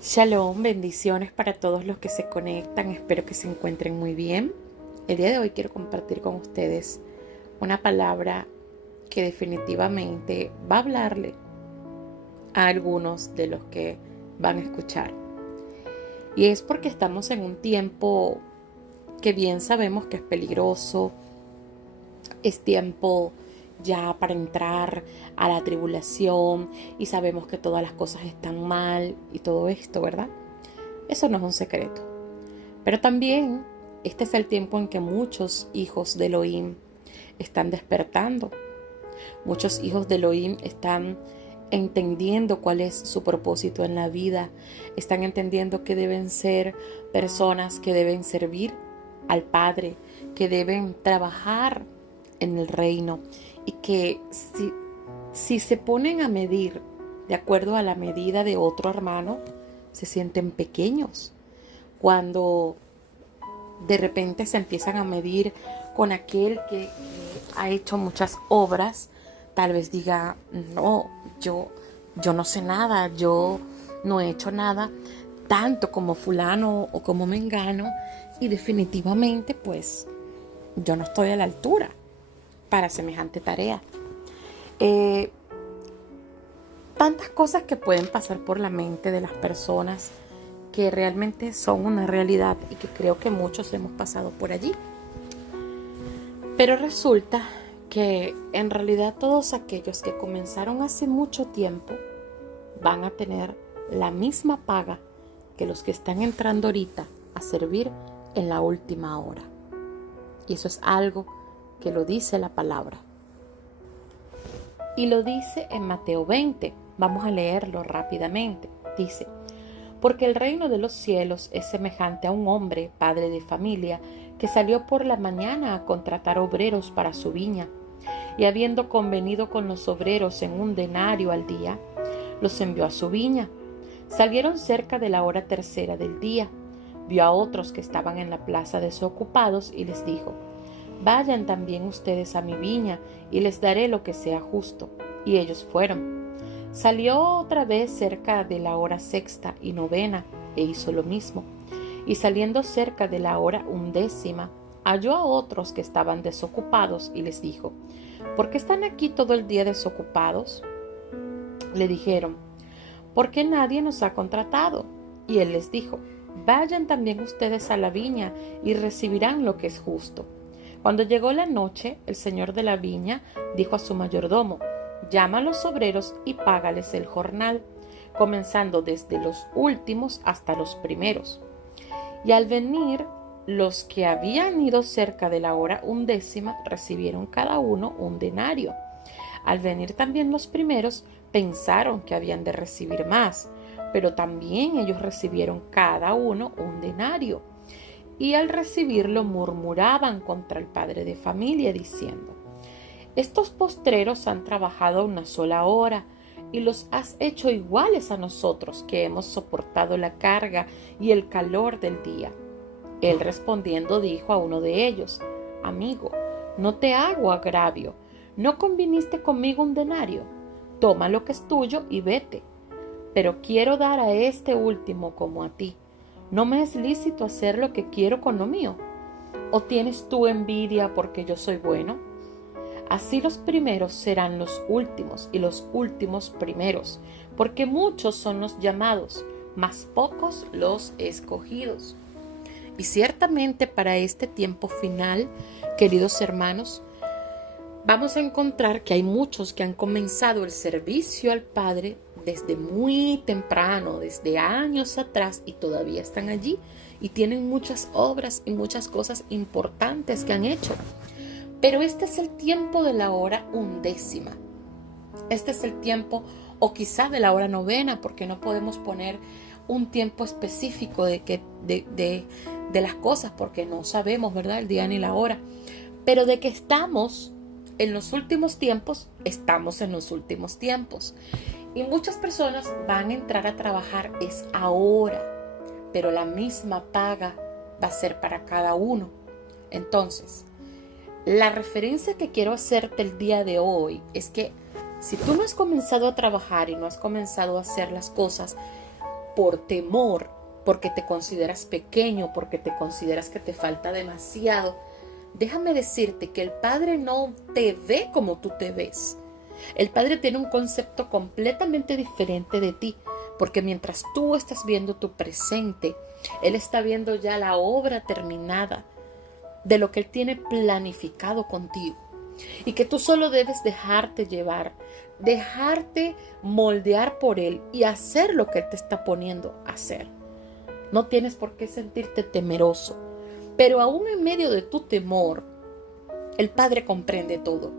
Shalom, bendiciones para todos los que se conectan, espero que se encuentren muy bien. El día de hoy quiero compartir con ustedes una palabra que definitivamente va a hablarle a algunos de los que van a escuchar. Y es porque estamos en un tiempo que bien sabemos que es peligroso, es tiempo ya para entrar a la tribulación y sabemos que todas las cosas están mal y todo esto, ¿verdad? Eso no es un secreto. Pero también este es el tiempo en que muchos hijos de Elohim están despertando. Muchos hijos de Elohim están entendiendo cuál es su propósito en la vida. Están entendiendo que deben ser personas que deben servir al Padre, que deben trabajar en el reino y que si se ponen a medir de acuerdo a la medida de otro hermano, se sienten pequeños. Cuando de repente se empiezan a medir con aquel que ha hecho muchas obras, tal vez diga, no, yo no sé nada, yo no he hecho nada, tanto como fulano o como mengano, y definitivamente pues yo no estoy a la altura para semejante tarea. Tantas cosas que pueden pasar por la mente de las personas que realmente son una realidad y que creo que muchos hemos pasado por allí. Pero resulta que en realidad todos aquellos que comenzaron hace mucho tiempo van a tener la misma paga que los que están entrando ahorita a servir en la última hora. Y eso es algo que lo dice la palabra. Y lo dice en Mateo 20. Vamos a leerlo rápidamente. Dice: porque el reino de los cielos es semejante a un hombre, padre de familia, que salió por la mañana a contratar obreros para su viña. Y habiendo convenido con los obreros en 1 denario al día, los envió a su viña. Salieron cerca de la hora tercera del día. Vio a otros que estaban en la plaza desocupados y les dijo: vayan también ustedes a mi viña y les daré lo que sea justo. Y ellos fueron. Salió otra vez cerca de la hora sexta y novena e hizo lo mismo. Y saliendo cerca de la hora 11, halló a otros que estaban desocupados y les dijo: ¿por qué están aquí todo el día desocupados? Le dijeron: porque nadie nos ha contratado. Y él les dijo: vayan también ustedes a la viña y recibirán lo que es justo. Cuando llegó la noche, el señor de la viña dijo a su mayordomo: llama a los obreros y págales el jornal, comenzando desde los últimos hasta los primeros. Y al venir, los que habían ido cerca de la hora 11 recibieron cada uno 1 denario. Al venir también los primeros, pensaron que habían de recibir más, pero también ellos recibieron cada uno 1 denario. Y al recibirlo murmuraban contra el padre de familia, diciendo: estos postreros han trabajado 1 sola hora, y los has hecho iguales a nosotros, que hemos soportado la carga y el calor del día. Él respondiendo dijo a uno de ellos: amigo, no te hago agravio, ¿no conviniste conmigo 1 denario? Toma lo que es tuyo y vete. Pero quiero dar a este último como a ti. ¿No me es lícito hacer lo que quiero con lo mío? ¿O tienes tú envidia porque yo soy bueno? Así los primeros serán los últimos y los últimos primeros, porque muchos son los llamados, mas pocos los escogidos. Y ciertamente para este tiempo final, queridos hermanos, vamos a encontrar que hay muchos que han comenzado el servicio al Padre desde muy temprano, desde años atrás, y todavía están allí y tienen muchas obras y muchas cosas importantes que han hecho. Pero este es el tiempo de la hora 11. Este es el tiempo, o quizá de la hora 9, porque no podemos poner un tiempo específico de las cosas, porque no sabemos, ¿verdad?, el día ni la hora. Pero de que estamos en los últimos tiempos, estamos en los últimos tiempos. Y muchas personas van a entrar a trabajar es ahora, pero la misma paga va a ser para cada uno. Entonces, la referencia que quiero hacerte el día de hoy es que si tú no has comenzado a trabajar y no has comenzado a hacer las cosas, por temor, porque te consideras pequeño, porque te consideras que te falta demasiado, déjame decirte que el Padre no te ve como tú te ves. El Padre tiene un concepto completamente diferente de ti, porque mientras tú estás viendo tu presente, Él está viendo ya la obra terminada de lo que Él tiene planificado contigo. Y que tú solo debes dejarte llevar, dejarte moldear por Él y hacer lo que Él te está poniendo a hacer. No tienes por qué sentirte temeroso, pero aún en medio de tu temor, el Padre comprende todo.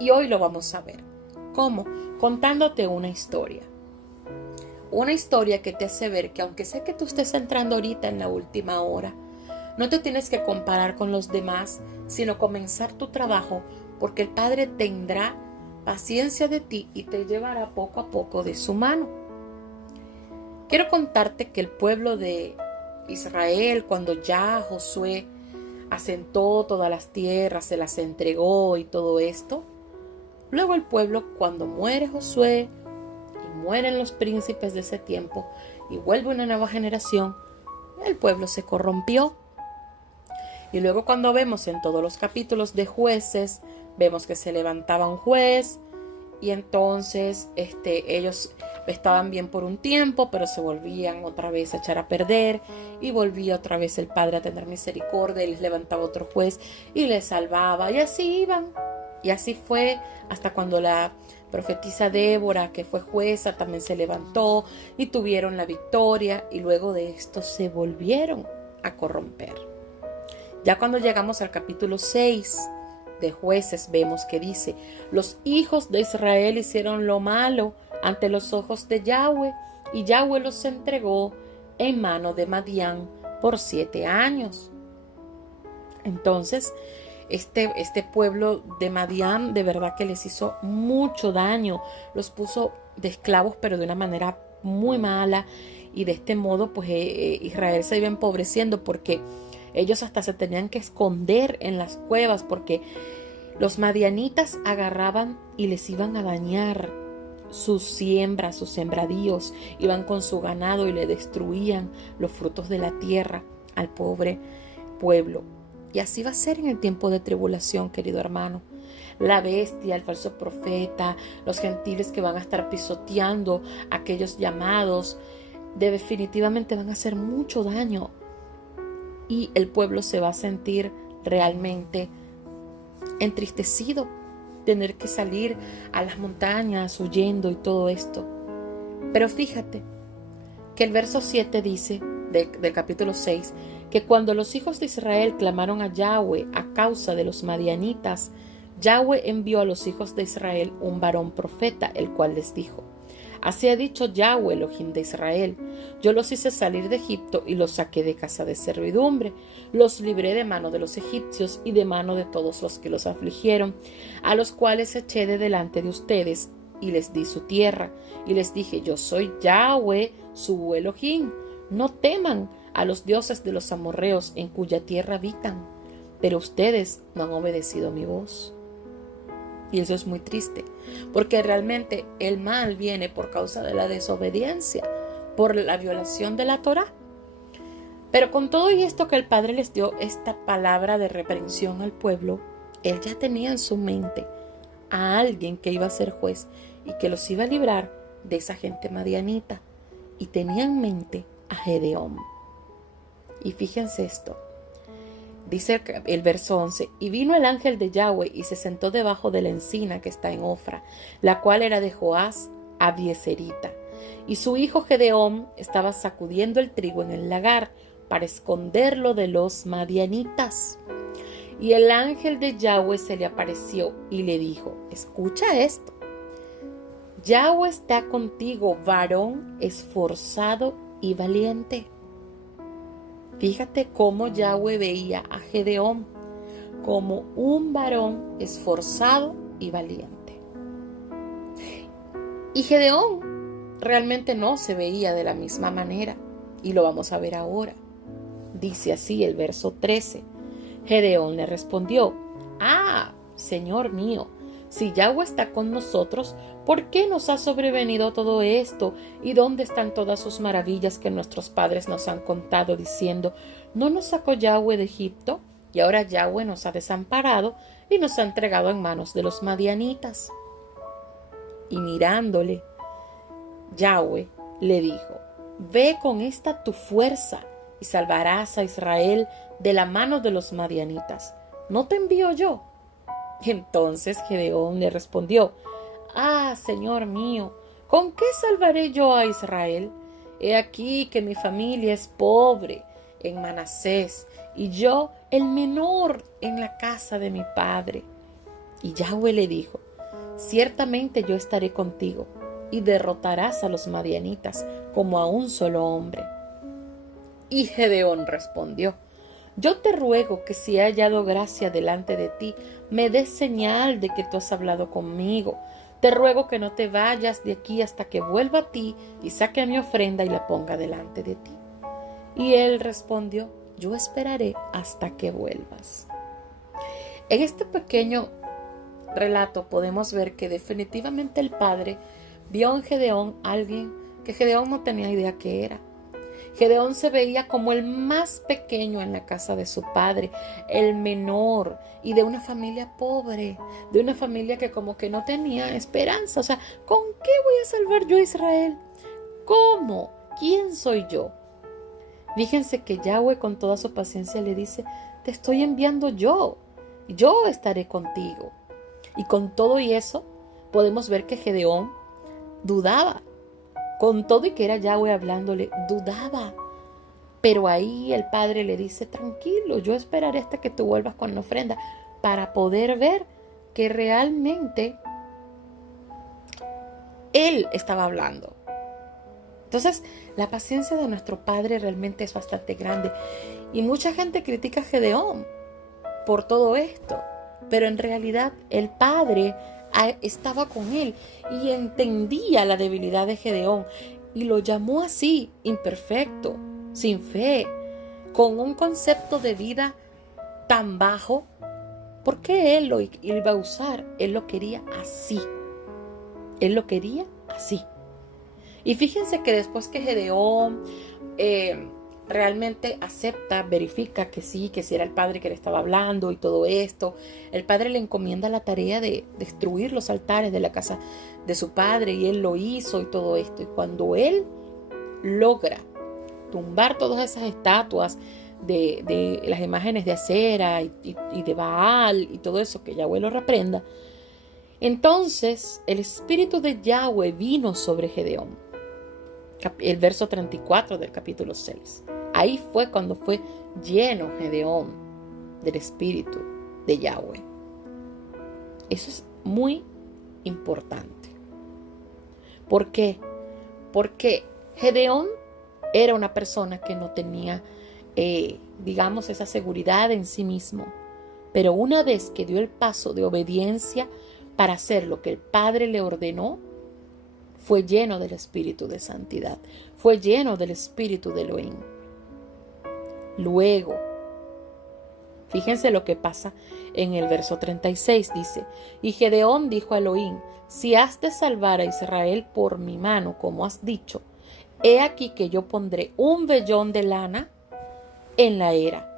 Y hoy lo vamos a ver. ¿Cómo? Contándote una historia. Una historia que te hace ver que aunque sé que tú estés entrando ahorita en la última hora, no te tienes que comparar con los demás, sino comenzar tu trabajo, porque el Padre tendrá paciencia de ti y te llevará poco a poco de su mano. Quiero contarte que el pueblo de Israel, cuando ya Josué asentó todas las tierras, se las entregó y todo esto, luego el pueblo, cuando muere Josué y mueren los príncipes de ese tiempo y vuelve una nueva generación, el pueblo se corrompió. Y luego cuando vemos en todos los capítulos de Jueces, vemos que se levantaba un juez y entonces ellos estaban bien por un tiempo, pero se volvían otra vez a echar a perder y volvía otra vez el Padre a tener misericordia y les levantaba otro juez y les salvaba y así iban. Y así fue hasta cuando la profetisa Débora, que fue jueza, también se levantó y tuvieron la victoria, y luego de esto se volvieron a corromper. Ya cuando llegamos al capítulo 6 de Jueces, vemos que dice: los hijos de Israel hicieron lo malo ante los ojos de Yahweh, y Yahweh los entregó en mano de Madián por 7 años. Entonces, este pueblo de Madián de verdad que les hizo mucho daño, los puso de esclavos, pero de una manera muy mala, y de este modo pues Israel se iba empobreciendo, porque ellos hasta se tenían que esconder en las cuevas, porque los madianitas agarraban y les iban a dañar sus siembras, sus sembradíos, iban con su ganado y le destruían los frutos de la tierra al pobre pueblo. Y así va a ser en el tiempo de tribulación, querido hermano. La bestia, el falso profeta, los gentiles que van a estar pisoteando aquellos llamados, definitivamente van a hacer mucho daño. Y el pueblo se va a sentir realmente entristecido, tener que salir a las montañas huyendo y todo esto. Pero fíjate que el verso 7 dice del capítulo 6, que cuando los hijos de Israel clamaron a Yahweh a causa de los madianitas, Yahweh envió a los hijos de Israel un varón profeta, el cual les dijo: así ha dicho Yahweh, Elohim de Israel: yo los hice salir de Egipto y los saqué de casa de servidumbre, los libré de mano de los egipcios y de mano de todos los que los afligieron, a los cuales eché de delante de ustedes y les di su tierra, y les dije: yo soy Yahweh, su Elohim. No teman a los dioses de los amorreos en cuya tierra habitan, pero ustedes no han obedecido mi voz. Y eso es muy triste, porque realmente el mal viene por causa de la desobediencia, por la violación de la Torá. Pero con todo y esto que el Padre les dio esta palabra de reprensión al pueblo, Él ya tenía en su mente a alguien que iba a ser juez y que los iba a librar de esa gente madianita, y tenía en mente a Gedeón. Y fíjense esto, dice el verso 11: y vino el ángel de Yahweh y se sentó debajo de la encina que está en Ofra, la cual era de Joás Abieserita, y su hijo Gedeón estaba sacudiendo el trigo en el lagar para esconderlo de los madianitas. Y el ángel de Yahweh se le apareció y le dijo: escucha esto, Yahweh está contigo, varón esforzado y valiente. Fíjate cómo Yahweh veía a Gedeón como un varón esforzado y valiente. Y Gedeón realmente no se veía de la misma manera, y lo vamos a ver ahora. Dice así el verso 13: Gedeón le respondió: Señor mío, Si Yahweh está con nosotros, ¿por qué nos ha sobrevenido todo esto? ¿Y dónde están todas sus maravillas que nuestros padres nos han contado diciendo, ¿no nos sacó Yahweh de Egipto? Y ahora Yahweh nos ha desamparado y nos ha entregado en manos de los madianitas. Y mirándole, Yahweh le dijo, ve con esta tu fuerza y salvarás a Israel de la mano de los madianitas. ¿No te envío yo? Entonces Gedeón le respondió, Señor mío, ¿con qué salvaré yo a Israel? He aquí que mi familia es pobre en Manasés y yo el menor en la casa de mi padre. Y Yahweh le dijo, ciertamente yo estaré contigo y derrotarás a los madianitas como a un solo hombre. Y Gedeón respondió, yo te ruego que si he hallado gracia delante de ti, me des señal de que tú has hablado conmigo. Te ruego que no te vayas de aquí hasta que vuelva a ti y saque mi ofrenda y la ponga delante de ti. Y él respondió, yo esperaré hasta que vuelvas. En este pequeño relato podemos ver que definitivamente el padre vio en Gedeón a alguien que Gedeón no tenía idea que era. Gedeón se veía como el más pequeño en la casa de su padre, el menor y de una familia pobre, de una familia que como que no tenía esperanza. O sea, ¿con qué voy a salvar yo a Israel? ¿Cómo? ¿Quién soy yo? Fíjense que Yahweh con toda su paciencia le dice, te estoy enviando yo estaré contigo. Y con todo y eso podemos ver que Gedeón dudaba. Con todo y que era Yahweh hablándole, dudaba. Pero ahí el padre le dice, tranquilo, yo esperaré hasta que tú vuelvas con la ofrenda para poder ver que realmente él estaba hablando. Entonces, la paciencia de nuestro padre realmente es bastante grande. Y mucha gente critica a Gedeón por todo esto. Pero en realidad el padre estaba con él y entendía la debilidad de Gedeón y lo llamó así, imperfecto, sin fe, con un concepto de vida tan bajo. ¿Por qué él lo iba a usar? Él lo quería así. Él lo quería así. Y fíjense que después que Gedeón realmente acepta, verifica que sí era el padre que le estaba hablando y todo esto, el padre le encomienda la tarea de destruir los altares de la casa de su padre y él lo hizo y todo esto. Y cuando él logra tumbar todas esas estatuas de las imágenes de Acera y de Baal y todo eso, que Yahweh lo reprenda, entonces el espíritu de Yahweh vino sobre Gedeón. El verso 34 del capítulo 6. Ahí fue cuando fue lleno Gedeón del espíritu de Yahweh. Eso es muy importante. ¿Por qué? Porque Gedeón era una persona que no tenía, digamos, esa seguridad en sí mismo. Pero una vez que dio el paso de obediencia para hacer lo que el Padre le ordenó, fue lleno del espíritu de santidad, fue lleno del espíritu de Elohim. Luego, fíjense lo que pasa en el verso 36, dice, y Gedeón dijo a Elohim, si has de salvar a Israel por mi mano, como has dicho, he aquí que yo pondré un vellón de lana en la era,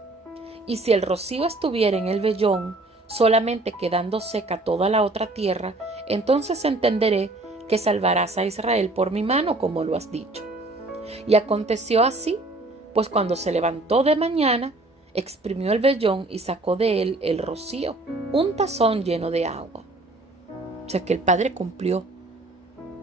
y si el rocío estuviera en el vellón, solamente quedando seca toda la otra tierra, entonces entenderé que salvarás a Israel por mi mano, como lo has dicho. Y aconteció así, pues cuando se levantó de mañana, exprimió el vellón y sacó de él el rocío, un tazón lleno de agua. O sea que el padre cumplió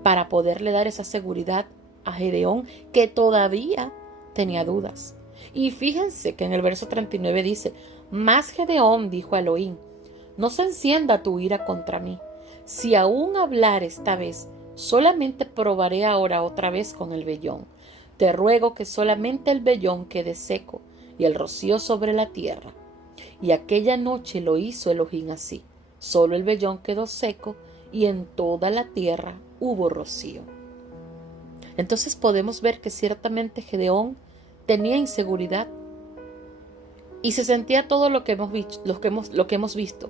para poderle dar esa seguridad a Gedeón, que todavía tenía dudas. Y fíjense que en el verso 39 dice, mas Gedeón dijo a Elohim, no se encienda tu ira contra mí. Si aún hablar esta vez, solamente probaré ahora otra vez con el vellón. Te ruego que solamente el vellón quede seco y el rocío sobre la tierra. Y aquella noche lo hizo Elohim así. Solo el vellón quedó seco y en toda la tierra hubo rocío. Entonces podemos ver que ciertamente Gedeón tenía inseguridad y se sentía todo lo que hemos visto.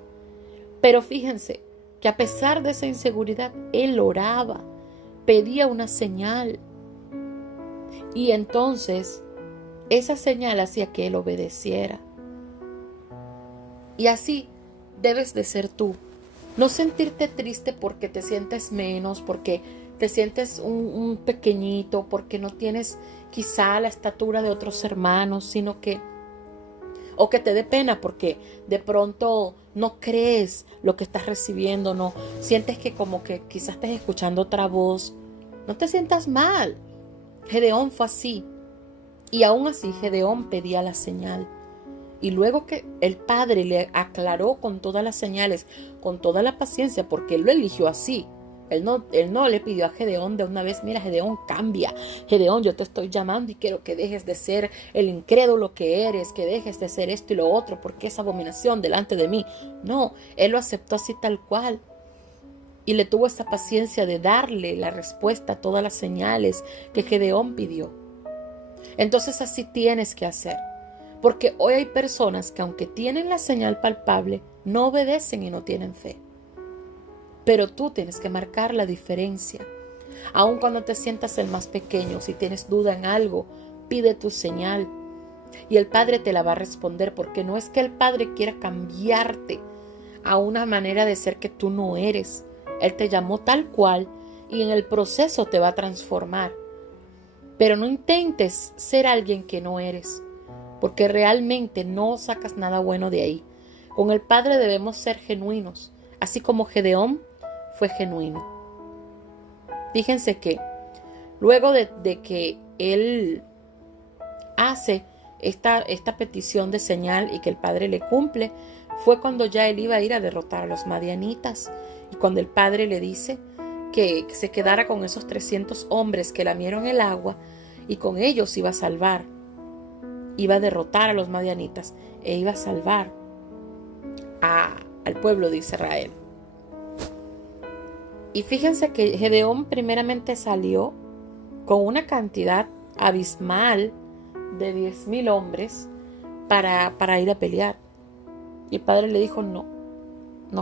Pero fíjense, que a pesar de esa inseguridad, él oraba, pedía una señal. Y entonces esa señal hacía que él obedeciera. Y así debes de ser tú. No sentirte triste porque te sientes menos, porque te sientes un pequeñito, porque no tienes quizá la estatura de otros hermanos, sino que, o que te dé pena porque de pronto no crees lo que estás recibiendo, no sientes que como que quizás estés escuchando otra voz. No te sientas mal. Gedeón fue así. Y aún así Gedeón pedía la señal. Y luego que el padre le aclaró con todas las señales, con toda la paciencia, porque él lo eligió así. Él no le pidió a Gedeón de una vez, mira Gedeón, cambia. Gedeón, yo te estoy llamando y quiero que dejes de ser el incrédulo que eres, que dejes de ser esto y lo otro, porque es abominación delante de mí. No, él lo aceptó así tal cual. Y le tuvo esa paciencia de darle la respuesta a todas las señales que Gedeón pidió. Entonces así tienes que hacer. Porque hoy hay personas que aunque tienen la señal palpable, no obedecen y no tienen fe. Pero tú tienes que marcar la diferencia. Aun cuando te sientas el más pequeño, si tienes duda en algo, pide tu señal. Y el Padre te la va a responder, porque no es que el Padre quiera cambiarte a una manera de ser que tú no eres. Él te llamó tal cual y en el proceso te va a transformar. Pero no intentes ser alguien que no eres, porque realmente no sacas nada bueno de ahí. Con el Padre debemos ser genuinos, así como Gedeón fue genuino. Fíjense que luego de que él hace esta petición de señal y que el Padre le cumple, fue cuando ya él iba a ir a derrotar a los madianitas. Y cuando el Padre le dice que se quedara con esos 300 hombres que lamieron el agua y con ellos iba a salvar. Iba a derrotar a los madianitas e iba a salvar al pueblo de Israel. Y fíjense que Gedeón primeramente salió con una cantidad abismal de 10,000 hombres para ir a pelear. Y el Padre le dijo, no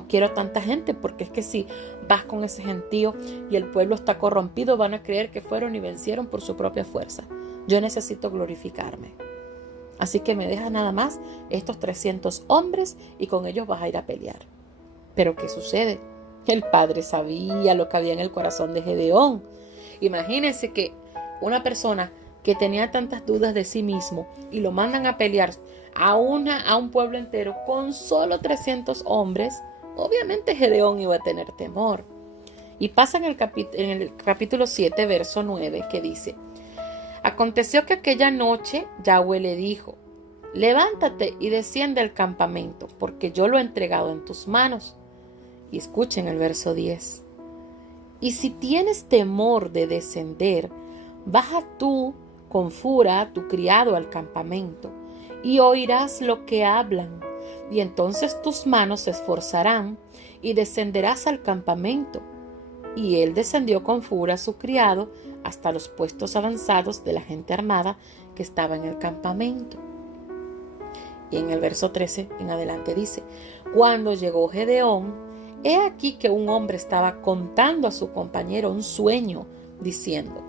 quiero tanta gente, porque es que si vas con ese gentío y el pueblo está corrompido, van a creer que fueron y vencieron por su propia fuerza. Yo necesito glorificarme. Así que me dejas nada más estos 300 hombres y con ellos vas a ir a pelear. Pero ¿qué sucede? El Padre sabía lo que había en el corazón de Gedeón. Imagínense que una persona que tenía tantas dudas de sí mismo y lo mandan a pelear a un pueblo entero con solo 300 hombres, obviamente Gedeón iba a tener temor. Y pasa en el capítulo 7, verso 9, que dice: aconteció que aquella noche Yahweh le dijo: levántate y desciende al campamento, porque yo lo he entregado en tus manos. Y escuchen el verso 10. Y si tienes temor de descender, baja tú con Fura a tu criado al campamento, y oirás lo que hablan, y entonces tus manos se esforzarán, y descenderás al campamento. Y él descendió con Fura su criado hasta los puestos avanzados de la gente armada que estaba en el campamento. Y en el verso 13 en adelante dice: cuando llegó Gedeón, he aquí que un hombre estaba contando a su compañero un sueño, diciendo: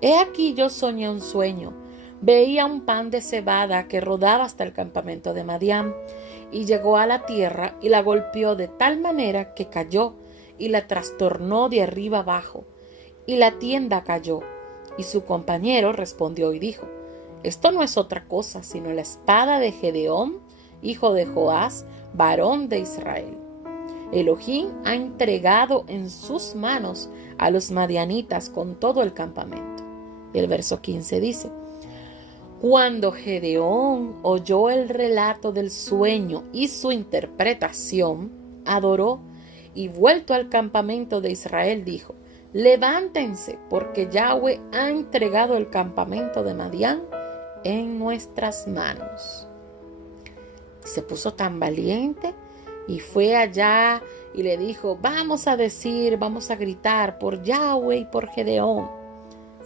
he aquí yo soñé un sueño. Veía un pan de cebada que rodaba hasta el campamento de Madián, y llegó a la tierra y la golpeó de tal manera que cayó y la trastornó de arriba abajo, y la tienda cayó. Y su compañero respondió y dijo: esto no es otra cosa sino la espada de Gedeón, hijo de Joás, varón de Israel. Elohim ha entregado en sus manos a los madianitas con todo el campamento. Y el verso 15 dice: cuando Gedeón oyó el relato del sueño y su interpretación, adoró, y vuelto al campamento de Israel dijo: levántense, porque Yahweh ha entregado el campamento de Madián en nuestras manos. Y se puso tan valiente y fue allá y le dijo: vamos a gritar por Yahweh y por Gedeón.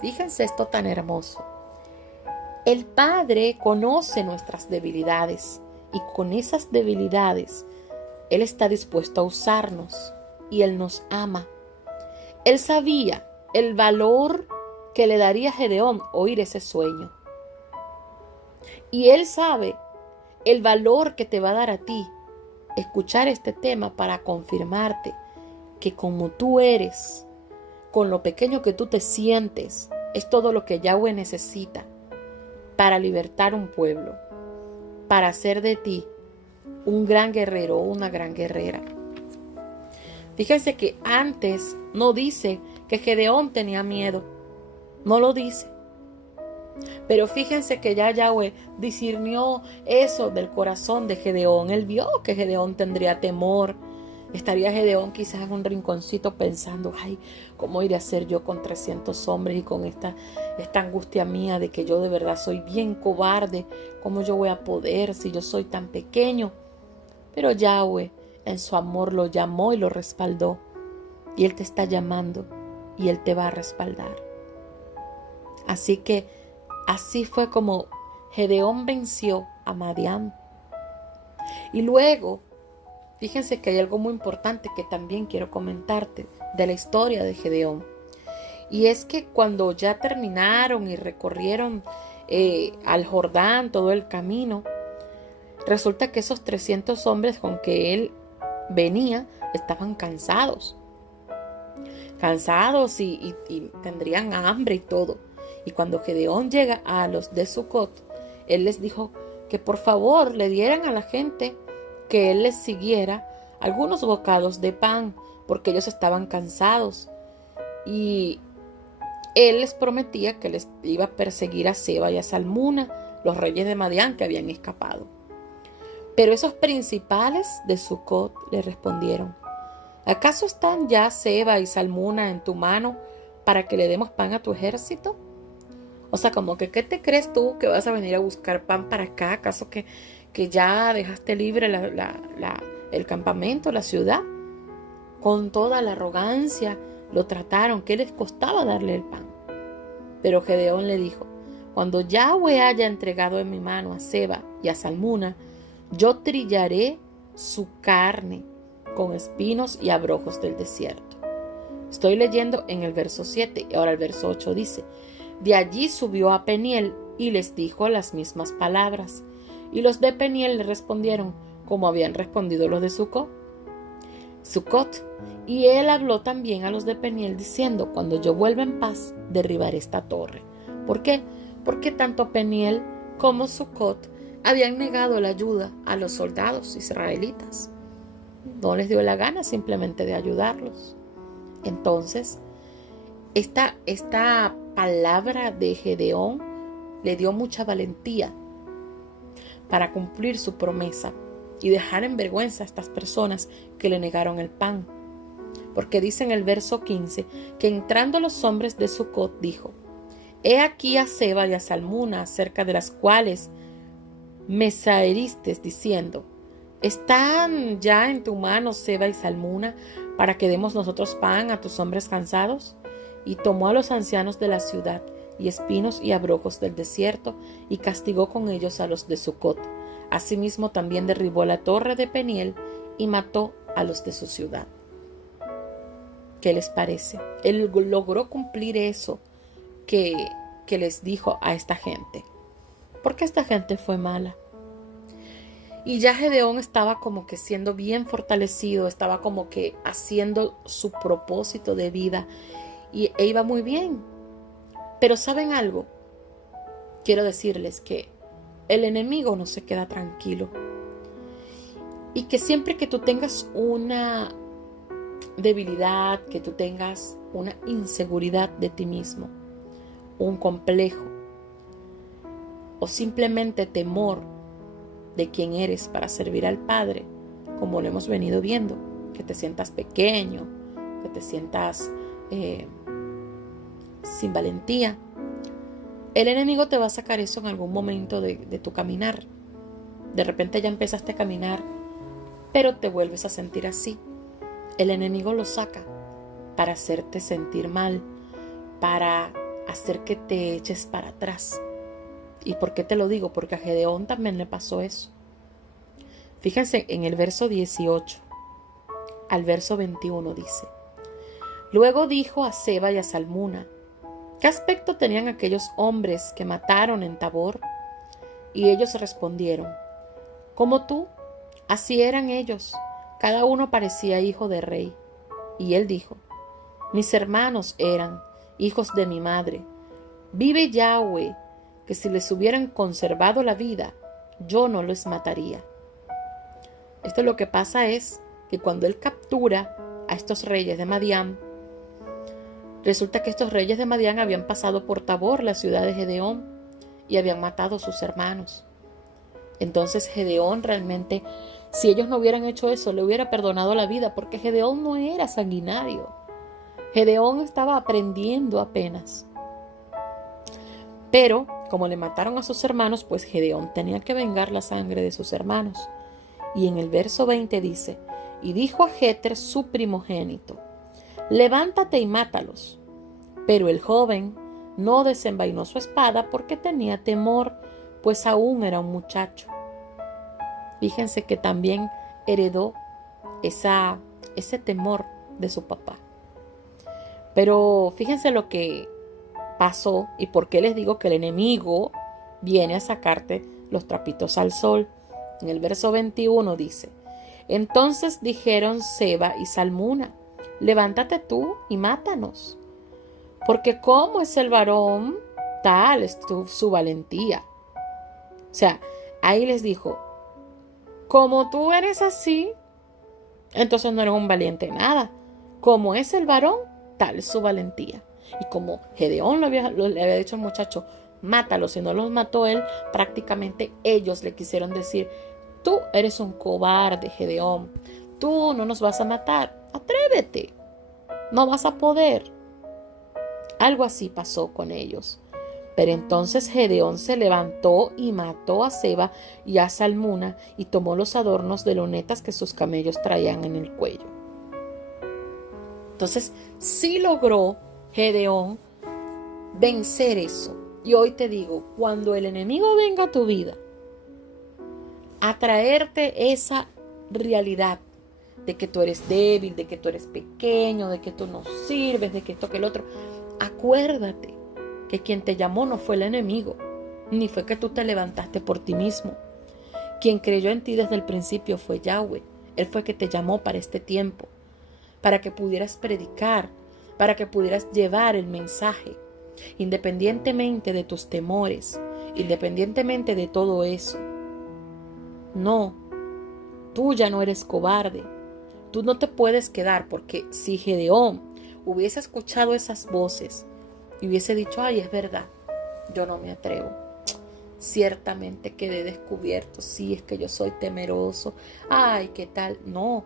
Fíjense esto tan hermoso. El Padre conoce nuestras debilidades y con esas debilidades Él está dispuesto a usarnos. y Él nos ama. Él sabía el valor que le daría a Gedeón oír ese sueño. Y Él sabe el valor que te va a dar a ti escuchar este tema para confirmarte que como tú eres, con lo pequeño que tú te sientes, es todo lo que Yahweh necesita para libertar un pueblo, para hacer de ti un gran guerrero o una gran guerrera. Fíjense que antes no dice que Gedeón tenía miedo, no lo dice. Pero fíjense que ya Yahweh discernió eso del corazón de Gedeón. Él vio que Gedeón tendría temor. Estaría Gedeón quizás en un rinconcito pensando, ay, ¿cómo iré a ser yo con 300 hombres y con esta angustia mía de que yo de verdad soy bien cobarde? ¿Cómo yo voy a poder si yo soy tan pequeño? Pero Yahweh en su amor lo llamó y lo respaldó. Y Él te está llamando y Él te va a respaldar. Así que así fue como Gedeón venció a Madián. Y luego, fíjense que hay algo muy importante que también quiero comentarte de la historia de Gedeón. Y es que cuando ya terminaron y recorrieron al Jordán todo el camino, resulta que esos 300 hombres con que él venía estaban cansados y tendrían hambre y todo. Y cuando Gedeón llega a los de Sucot, él les dijo que por favor le dieran a la gente que él les siguiera algunos bocados de pan, porque ellos estaban cansados. Y él les prometía que les iba a perseguir a Seba y a Salmuna, los reyes de Madián que habían escapado. Pero esos principales de Sucot le respondieron: ¿acaso están ya Seba y Salmuna en tu mano para que le demos pan a tu ejército? O sea, como que, ¿qué te crees tú que vas a venir a buscar pan para acá? ¿Acaso que ya dejaste libre el campamento, la ciudad? Con toda la arrogancia lo trataron. ¿Qué les costaba darle el pan? Pero Gedeón le dijo: cuando Yahweh haya entregado en mi mano a Seba y a Salmuna, yo trillaré su carne con espinos y abrojos del desierto. Estoy leyendo en el verso 7 y ahora el verso 8 dice: de allí subió a Peniel y les dijo las mismas palabras. Y los de Peniel le respondieron como habían respondido los de Sucot. Y él habló también a los de Peniel diciendo: cuando yo vuelva en paz, derribaré esta torre. ¿Por qué? Porque tanto Peniel como Sucot habían negado la ayuda a los soldados israelitas. No les dio la gana simplemente de ayudarlos. Entonces, esta palabra de Gedeón le dio mucha valentía para cumplir su promesa y dejar en vergüenza a estas personas que le negaron el pan. Porque dice en el verso 15 que entrando los hombres de Sucot dijo: he aquí a Seba y a Salmuna, acerca de las cuales me saheristes diciendo: ¿están ya en tu mano Seba y Salmuna para que demos nosotros pan a tus hombres cansados? Y tomó a los ancianos de la ciudad y espinos y abrojos del desierto y castigó con ellos a los de Sucot. Asimismo también derribó la torre de Peniel y mató a los de su ciudad. ¿Qué les parece? Él logró cumplir eso que les dijo a esta gente, porque esta gente fue mala. Y ya Gedeón estaba como que siendo bien fortalecido, estaba como que haciendo su propósito de vida e iba muy bien. Pero ¿saben algo? Quiero decirles que el enemigo no se queda tranquilo y que siempre que tú tengas una debilidad, que tú tengas una inseguridad de ti mismo, un complejo o simplemente temor de quién eres para servir al Padre, como lo hemos venido viendo, que te sientas pequeño, que te sientas sin valentía, el enemigo te va a sacar eso en algún momento de tu caminar. De repente ya empezaste a caminar, pero te vuelves a sentir así. El enemigo lo saca para hacerte sentir mal, para hacer que te eches para atrás. ¿Y por qué te lo digo? Porque a Gedeón también le pasó eso. Fíjense en el verso 18. al verso 21 dice: Luego dijo a Seba y a Salmuna: ¿Qué aspecto tenían aquellos hombres que mataron en Tabor? Y ellos respondieron: Como tú, así eran ellos, cada uno parecía hijo de rey. Y él dijo: Mis hermanos eran hijos de mi madre. Vive Yahweh, que si les hubieran conservado la vida, yo no los mataría. Esto lo que pasa es que cuando él captura a estos reyes de Madián, resulta que estos reyes de Madián habían pasado por Tabor, la ciudad de Gedeón, y habían matado a sus hermanos. Entonces Gedeón realmente, si ellos no hubieran hecho eso, le hubiera perdonado la vida, porque Gedeón no era sanguinario. Gedeón estaba aprendiendo apenas. Pero, como le mataron a sus hermanos, pues Gedeón tenía que vengar la sangre de sus hermanos. Y en el verso 20 dice: Y dijo a Jeter, su primogénito: Levántate y mátalos. Pero el joven no desenvainó su espada porque tenía temor, pues aún era un muchacho. Fíjense que también heredó ese temor de su papá. Pero fíjense lo que pasó y por qué les digo que el enemigo viene a sacarte los trapitos al sol. En el verso 21 dice: Entonces dijeron Seba y Salmuna: Levántate tú y mátanos, porque como es el varón, tal es su valentía. O sea, ahí les dijo: como tú eres así, entonces no eres un valiente en nada. Como es el varón, tal es su valentía. Y como Gedeón le había dicho al muchacho: mátalo, si no los mató él, prácticamente ellos le quisieron decir: tú eres un cobarde, Gedeón, tú no nos vas a matar, atrévete, no vas a poder. Algo así pasó con ellos. Pero entonces Gedeón se levantó y mató a Seba y a Salmuna y tomó los adornos de lunetas que sus camellos traían en el cuello. Entonces sí logró Gedeón vencer eso. Y hoy te digo, cuando el enemigo venga a tu vida a traerte esa realidad de que tú eres débil, de que tú eres pequeño, de que tú no sirves, de que esto, que el otro, acuérdate que quien te llamó no fue el enemigo, ni fue que tú te levantaste por ti mismo. Quien creyó en ti desde el principio fue Yahweh. Él fue que te llamó para este tiempo, para que pudieras predicar, para que pudieras llevar el mensaje, independientemente de tus temores, independientemente de todo eso. No, tú ya no eres cobarde. Tú no te puedes quedar, porque si Gedeón hubiese escuchado esas voces y hubiese dicho: ay, es verdad, yo no me atrevo, ciertamente quedé descubierto, sí, es que yo soy temeroso, ay, ¿qué tal? No,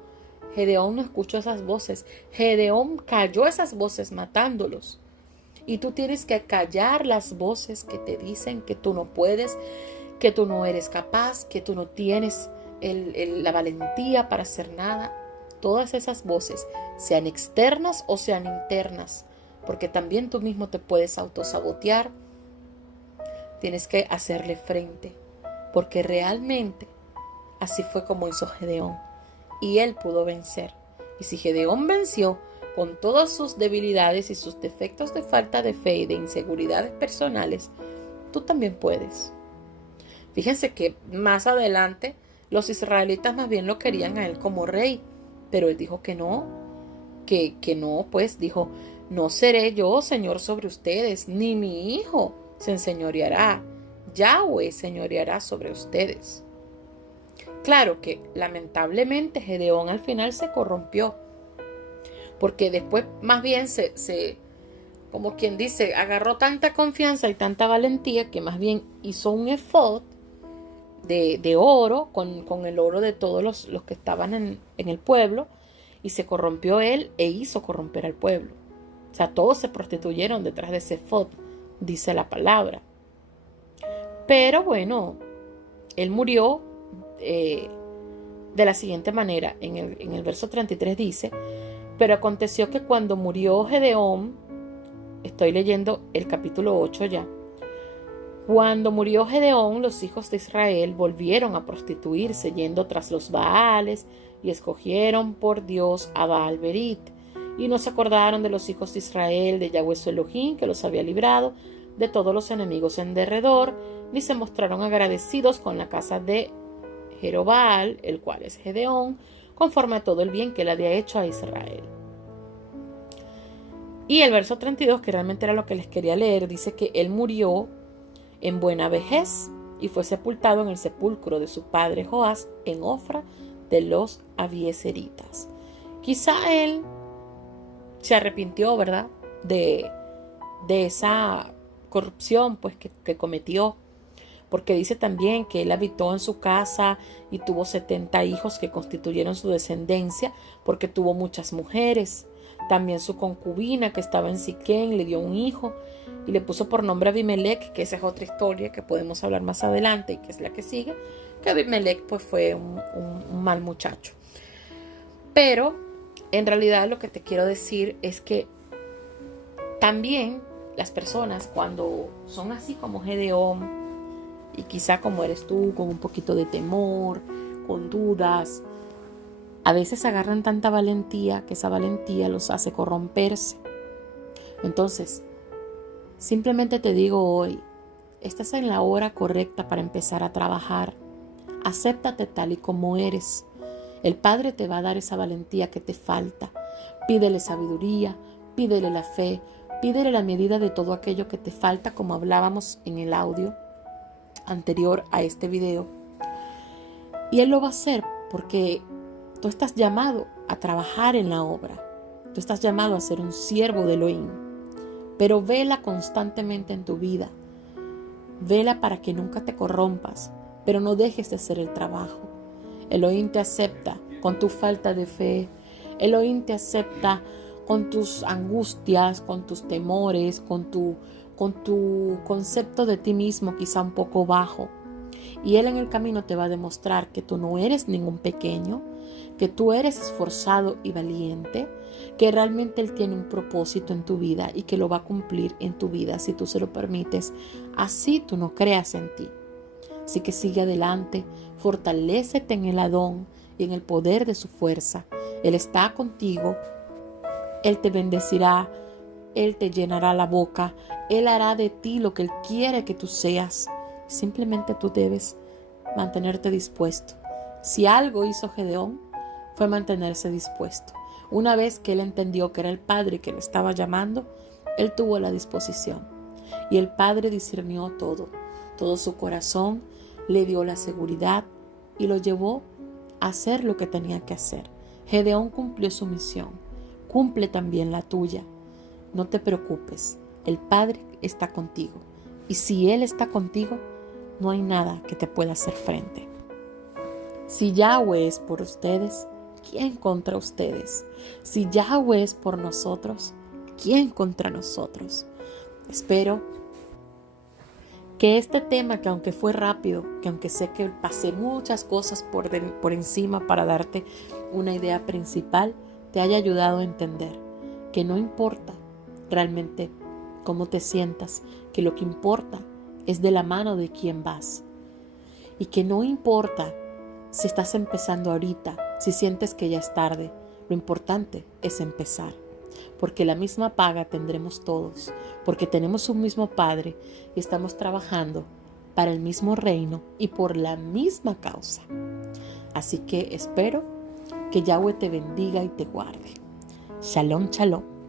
Gedeón no escuchó esas voces. Gedeón calló esas voces matándolos. Y tú tienes que callar las voces que te dicen que tú no puedes, que tú no eres capaz, que tú no tienes la valentía para hacer nada. Todas esas voces, sean externas o sean internas, porque también tú mismo te puedes autosabotear. Tienes que hacerle frente, porque realmente así fue como hizo Gedeón, y él pudo vencer. Y si Gedeón venció con todas sus debilidades y sus defectos de falta de fe y de inseguridades personales, tú también puedes. Fíjense que más adelante los israelitas más bien lo querían a él como rey, pero él dijo que no, que no, pues dijo: no seré yo señor sobre ustedes, ni mi hijo se enseñoreará, Yahweh señoreará sobre ustedes. Claro que lamentablemente Gedeón al final se corrompió, porque después más bien se como quien dice, agarró tanta confianza y tanta valentía que más bien hizo un efod de oro, con el oro de todos los que estaban en el pueblo, y se corrompió él e hizo corromper al pueblo. O sea, todos se prostituyeron detrás de ese efod, dice la palabra. Pero bueno, él murió de la siguiente manera. En el verso 33 dice: pero aconteció que cuando murió Gedeón, estoy leyendo el capítulo 8 ya, cuando murió Gedeón, los hijos de Israel volvieron a prostituirse, yendo tras los Baales y escogieron por Dios a Baal-Berit, y no se acordaron de los hijos de Israel, de Yahweh su Elohim, que los había librado de todos los enemigos en derredor, ni se mostraron agradecidos con la casa de Jerobbaal, el cual es Gedeón, conforme a todo el bien que él había hecho a Israel. Y el verso 32, que realmente era lo que les quería leer, dice que él murió en buena vejez y fue sepultado en el sepulcro de su padre Joás en Ofra de los Abiezeritas. Quizá él se arrepintió, ¿verdad?, de esa corrupción pues que cometió, porque dice también que él habitó en su casa y tuvo 70 hijos que constituyeron su descendencia, porque tuvo muchas mujeres. También su concubina que estaba en Siquén le dio un hijo y le puso por nombre Abimelech, que esa es otra historia que podemos hablar más adelante y que es la que sigue, que Abimelech pues fue un mal muchacho. Pero en realidad lo que te quiero decir es que también las personas, cuando son así como Gedeón, y quizá como eres tú, con un poquito de temor, con dudas, a veces agarran tanta valentía que esa valentía los hace corromperse. Entonces, simplemente te digo hoy, estás en la hora correcta para empezar a trabajar. Acéptate tal y como eres. El Padre te va a dar esa valentía que te falta. Pídele sabiduría, pídele la fe, pídele la medida de todo aquello que te falta, como hablábamos en el audio anterior a este video. Y Él lo va a hacer porque tú estás llamado a trabajar en la obra. Tú estás llamado a ser un siervo de Elohim. Pero vela constantemente en tu vida. Vela para que nunca te corrompas, pero no dejes de hacer el trabajo. Elohim te acepta con tu falta de fe. Elohim te acepta con tus angustias, con tus temores, con tu concepto de ti mismo quizá un poco bajo. Y Él en el camino te va a demostrar que tú no eres ningún pequeño, que tú eres esforzado y valiente, que realmente Él tiene un propósito en tu vida y que lo va a cumplir en tu vida si tú se lo permites, así tú no creas en ti. Así que sigue adelante, fortalécete en el Adón y en el poder de su fuerza. Él está contigo, Él te bendecirá, Él te llenará la boca, Él hará de ti lo que Él quiere que tú seas. Simplemente tú debes mantenerte dispuesto. Si algo hizo Gedeón, fue mantenerse dispuesto. Una vez que él entendió que era el Padre que lo estaba llamando, él tuvo la disposición. Y el Padre discernió todo su corazón, le dio la seguridad y lo llevó a hacer lo que tenía que hacer. Gedeón cumplió su misión, cumple también la tuya. No te preocupes, el Padre está contigo. Y si Él está contigo, no hay nada que te pueda hacer frente. Si Yahweh es por ustedes, ¿quién contra ustedes? Si Yahweh es por nosotros, ¿quién contra nosotros? Espero que este tema, que aunque fue rápido, que aunque sé que pasé muchas cosas por encima para darte una idea principal, te haya ayudado a entender que no importa realmente cómo te sientas, que lo que importa es de la mano de quién vas. Y que no importa si estás empezando ahorita, si sientes que ya es tarde, lo importante es empezar. Porque la misma paga tendremos todos, porque tenemos un mismo Padre y estamos trabajando para el mismo reino y por la misma causa. Así que espero que Yahweh te bendiga y te guarde. Shalom, shalom.